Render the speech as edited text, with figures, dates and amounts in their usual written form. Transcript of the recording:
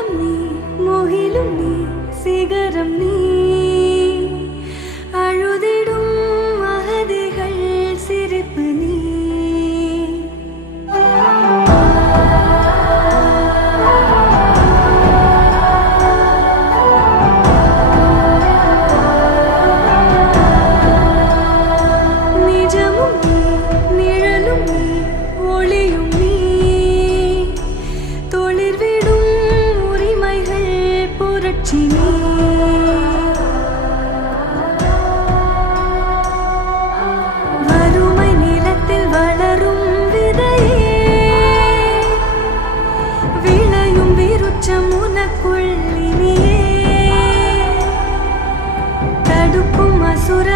மூலம் நீ முகிலும் நீ சிகரம் நீ அழுதிடும் அகதிகள் சிரிப்பு நீ நிஜமும் நீ நிழலும் நீ ஒளியும் நீ தொழிற்விடும் உரிமைகள் புரட்சி நீ வறுமை நிலத்தில் வளரும் விதையே விளையும் விருட்சம் உனக்குள் இனியே தடுக்கும் அசுர